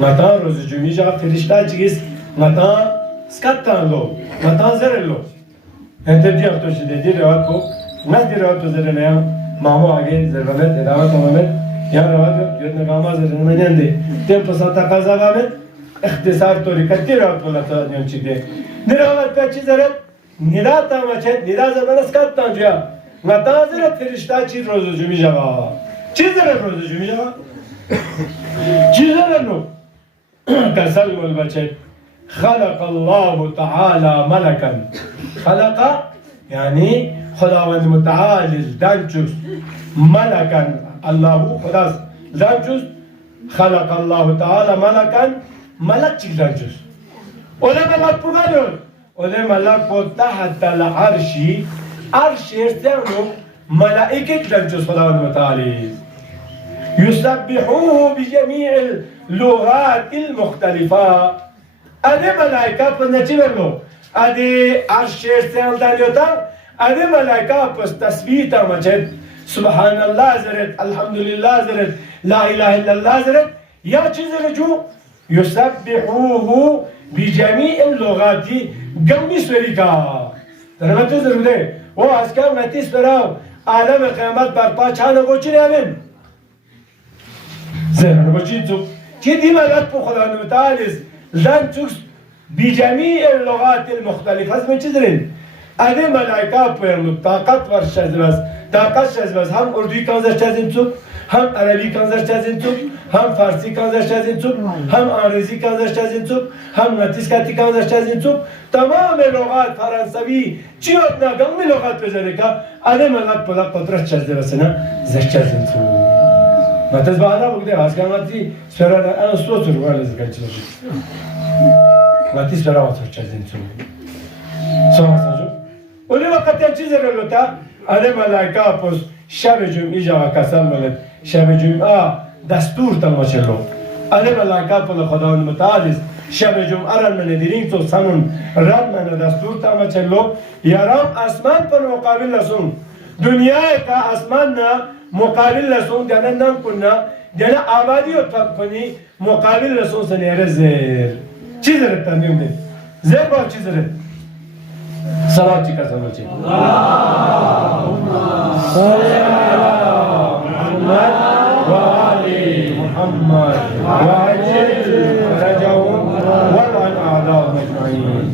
متى روز جمعه جا فرشته چیز متى سكتان لو متى زر لو انت ديار تو شدي دي روات کو ناس دي روات زر نه مامو آگه زربانت ادامه تمامه یا روات یاد نگاما زر نه ننده تیم پساتا قزاوامه اختصار طوری کتی روات ولا تو نیام چیده نروات په چیز زرت ندا تامچه ندا زبان سكتان جا متى زر فرشته چی روز جمعه جا چی زر روز جمعه جا چی زر نو كسل والبشر خلق الله تعالى ملكا خلق يعني خداوند متعال دانجوس ملكا الله خلاص دانجوس خلق الله تعالى ملكا ملك دانجوس ولا ملك بقالون ولا ملك تحت العرش عرش يستعمل ملائكة دانجوس خداوند متعال يسبحوه بجميع اللغات المختلفة أدي ملائكة بنتشبهلو أدي عشر سنة دانيوتا أدي ملائكة بس تسبيتا مجد سبحان الله زرت الحمد لله زرت لا إله إلا الله زرت يا چيزرجو يسبحوه بجميع اللغات قومي سوريكا ترمتو زرده واسكام نتيس براو عالم قيامات برپا چانا گوچي نامن زرنا گوچي تو چي دي ملائكة بخدان متعالز لن تكس بجميع اللغات المختلفة اسمه چیزرین ادي ملائكة بيرلو طاقت ورشزبز طاقت شزبز هم اردوی کانزر چزین تو هم عربی کانزر چزین تو هم فارسی کانزر چزین تو هم انگلیسی کانزر چزین تو هم نتیسکتی کانزر چزین تو تمام لغات فرانسوی چیوت نگم می لغات بزنه که ادي ملائكة بلا قدرت چزبسنا زر چزین تو متز بانا بگده هزگاناتی سرانه ان سوتر ولی زگر چیزی ماتی سرانه چیزی تو سواساجو ولی وقتی هم چیزی رلوتا ادم ملائکه پس شب جمعه جا کسان ملت شب جمعه دستور تماشلو ادم ملائکه پل خداوند متعال شب جمعه را من دیرین تو سنون رب من دستور تماشلو یارم اسمان پر مقابل لسون دنیای که اسمان نه مقابل لسون دیانه نام کنه دیانه آبادی رو تب کنی مقابل لسون سنیره زیر چی زرد تنبیم ده؟ زیر باید چی زرد؟ صلاة چی کسان بچه؟ اللهم صلی علی محمد و آلی محمد و عجل رجعون والعن اعداء مجمعین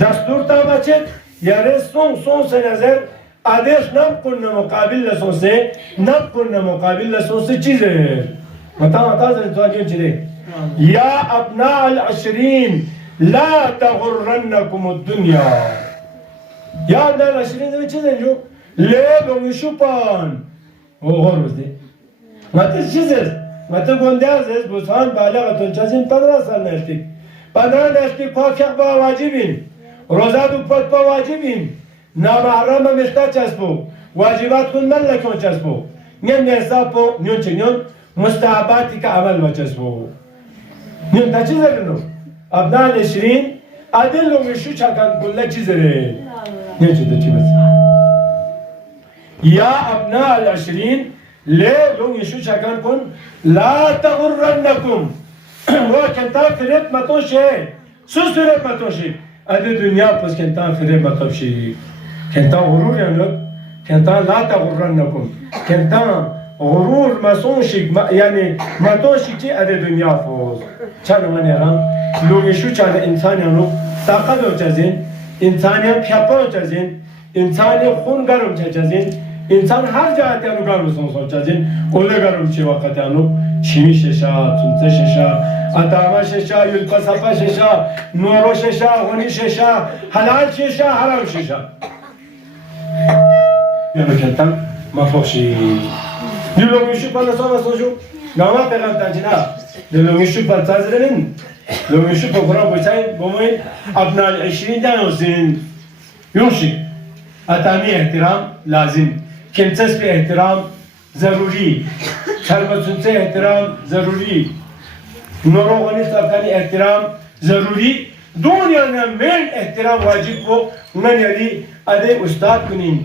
دستور تا بچه یاره son سنزر آدیش نم کنه مقابل لسونسه نم کنه مقابل لسونسه چیزه متا زرد سوالیون چیده یا ابناء العشرین لا تغرنكم الدنيا یا ابناء العشرین ده چیزه جو لیبون شوپان او غرز ده متا چیزه متا گنده ازیز بوسان بالغتون چازین 15 سال نشتید 15 نشتید پاکیق با واجبین روزه دو پت با واجبین نامحرم مشتا چسبو واجبات کن ملکون چسبو نیم نرسا پو نیون چه نیون مستحباتی که عمل با چسبو نیون تا چیز رنو ابناء العشرین عدل و مشو چکن کله چیز رن نیون چه تا چی بس یا ابناء العشرین لی لو مشو چکن کن لا تغرنکم و کنتا فریب متون شه سوس فریب متون شه ادي دنیا پس کنتا فریب متون شه کنتا غرور یعنی کنتا لا تغرنکم کنتا غرور مسونشik yani matonshici ade dünya foz çanı maneram logishu çanı insanı takat olacağızın insanı piyapa olacağızın insanı khun garum çacağızın insan her cihate anu garumsun olacağızın öyle garum çi vakati anu çimi şeşa tunte şeşa atama şeşa yulka safa şeşa nuro şeşa huni şeşa halal şeşa haram şeşa yani kentan mafoşi لوگیشو پر نسوم سوچو Gama پیغام تاجنا لوگیشو پر تازرین لوگیشو پر قرآن بچای بومین ابناء العشرین دانوزین یونشی اتامی احترام لازم کمتس به احترام ضروری شرمتونسه احترام ضروری نوروغانی سافکانی احترام ضروری دنیا من احترام واجب کو من یعنی اده استاد کنین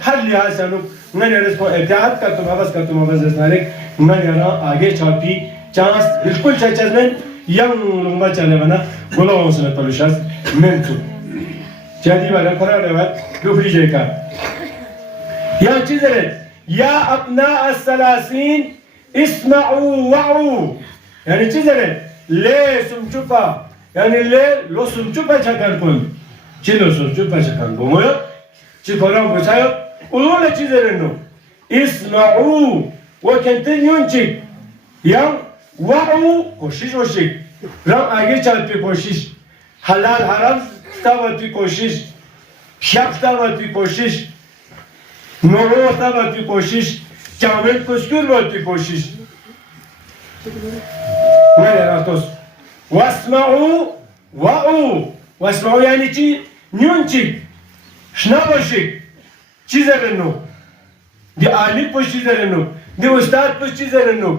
هر لحاظ سنو من یارس کو اتحاد کرتم آواز اسنارک من یارا آگه چاپی chance بالكل تجازمن يوم لما جالبنا ولا وصلنا تلوشاس منتو جدي بنا قرار لوات دوبري جيكا يا تجزرت يا أبناء الثلاثين اسمعوا وعوا يعني تجزرت ليه سمجوبا يعني ليه لو سمجوبا شكل كون جلو سمجوبا شكل بومو جبران بسايو ولا تجزرنو اسمعوا وكنتينيونشي يوم وعوا کوشش وشی رام آگه چال پی کوشش حلال حرام ستاوت پی کوشش شب ستاوت پی کوشش نورو ستاوت پی کوشش جامل کشکور بود پی کوشش نه راتوس واسمعوا یعنی چی نیون چی شنا باشی چی زرنو دی عالی پوش چی زرنو دی استاد پوش چی زرنو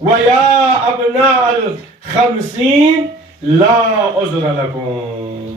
ويا أبناء الخمسين لا عذر لكم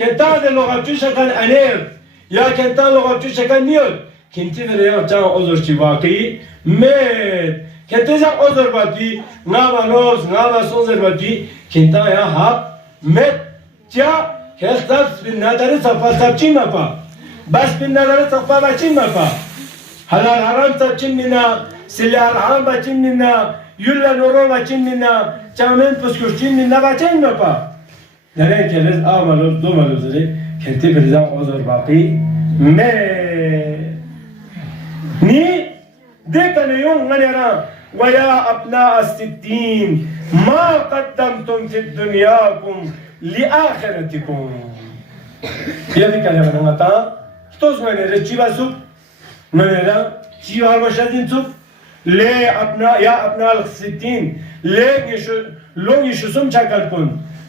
كنتان اللغة تشكل أنير يا كنتان اللغة تشكل نيل كنتي ذريعة جان أزر شباكي ميت كنتي جان أزر باتي ناما نوز ناما سونزر باتي كنتان يا حق ميت جا كستاس بالنادر صفا سبچين مفا بس بالنادر صفا بچين مفا حلال حرام سبچين منا سلال حرام بچين منا يلا نورو بچين منا جامن پسکوشين منا بچين مفا درين كلز آمالوز دو مالوزري كنتي بريزان عذر باقي مي ني ديكن يوم غنيرا ويا أبناء الستين ما قدمتم في دنياكم لآخرتكم يدي كلمة نغتا توس مني رچي باسوب منيرا چي هالوشادين سوب لي أبناء يا أبناء الستين لي لون يشوسم چاكال كن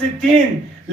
60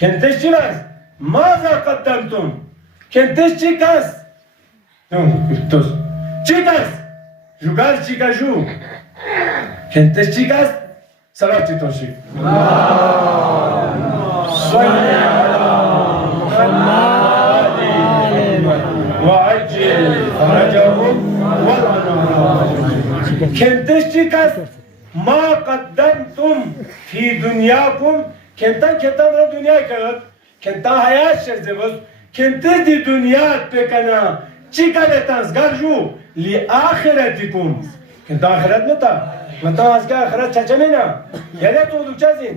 كنتش جلاس ماذا قدمتم كنتش چیکاس توس چیکاس جوگال چیکاجو كنتش چیکاس صلاة توشي صلى على محمد وعجل فرجهم والعنهم كنتش چیکاس ما قدمتم في دنياكم كنتان را دنیا کرد كنتان حیات شرزبوز كنتش دي دنیا بكنا چی کردتانس گرجو لآخرتكم كنتان آخرت نتا متان از که آخرت چچه مینا یعنی تودوک چازین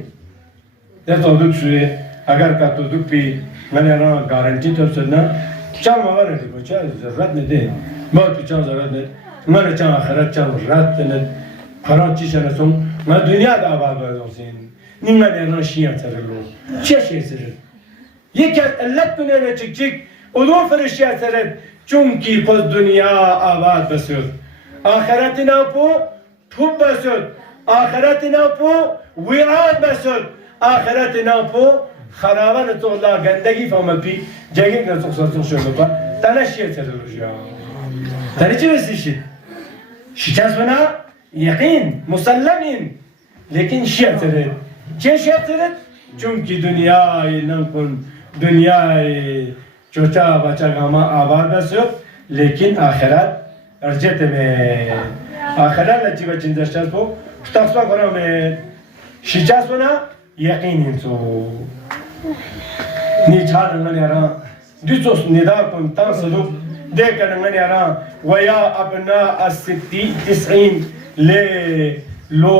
یا تودوک شوی اگر که تودوک پی من یعنی گارنٹی تو سدنا چام آواره دیگو چه ضرورت نده ما تو چام ضرورت نده من چام آخرت چام رد نده قرآن چی شنسون من دنیا دا آباد بازوسین نيما نراشيا ترلو شيء سرد يكاد اللب دنيا تشيك ولو فرشيا سرد چونكي قد دنيا آباد بسود آخرتنا بو توب بسود آخرتنا بو ويران بسود آخرتنا بو خرابان تولى گندگی فهم بي جاگين نتوقع شو بقى تناشيا ترلو جا تريجي بسيشي شيء بنا يقين مسلمين لكن شيء ترد چه شرطت؟ چونکی دنیای نکن دنیای چوچا بچا گاما آباد بسیار لیکن آخرت ارجت میں آخرت لچی بچین داشتن تو تقصا کنم شیچاس بنا یقین اینسو نیچار من یارا دوستوس ندا کن تانسدو دیکن من یارا ویا ابناء الستی 90 لی لو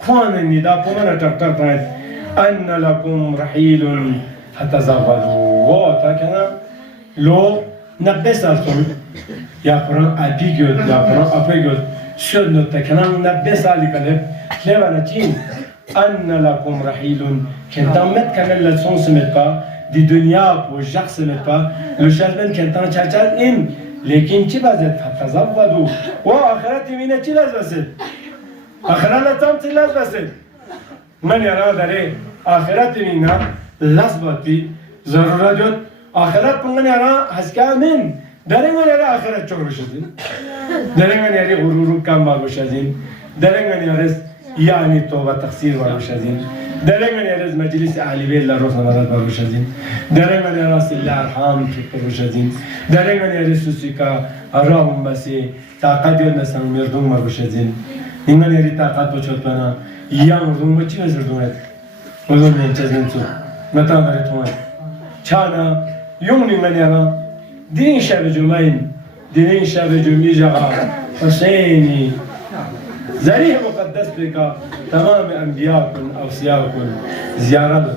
خوان النداء كمان تقطع أن لكم رحيل فتزودوا وقتا كنا لو نبس الصوت يا قرآن أبيجود يا قرآن أبيجود شد نتكنا نبس على كلام لبنا تين أن لكم رحيل كنتم مت كمل لسون سمتا دي دنيا وجح سمتا لشربن كنتم تشال إن لكن شيء بزت فتزودوا وآخرتي من شيء لازم آخرنا تام شيء لازم من يرى داره آخرتي منا لازمتي ضرورة آخرت من يرى هسكا من داره من يرى آخرت çok رشدين داره من يرى غرور كم باشدين داره من يرى يعني توبة تقصير باشدين داره من يرى مجلس أهل بيت لا روح نماذج باشدين داره من يرى سلا أرحام باشدين داره من يرى سوسيكا أراهم بس طاقت ينسان مردم باشدين إن من يرى طاقت بچوت بنا يا مردم بچی مزردومت مردم نمی‌چزن تو متى مريتوان كان يومني من يرى دين شاب جمعين دين شاب جمعي جغا حسيني زريح مقدس بك تمام أنبياءكم أوصياءكم زيارة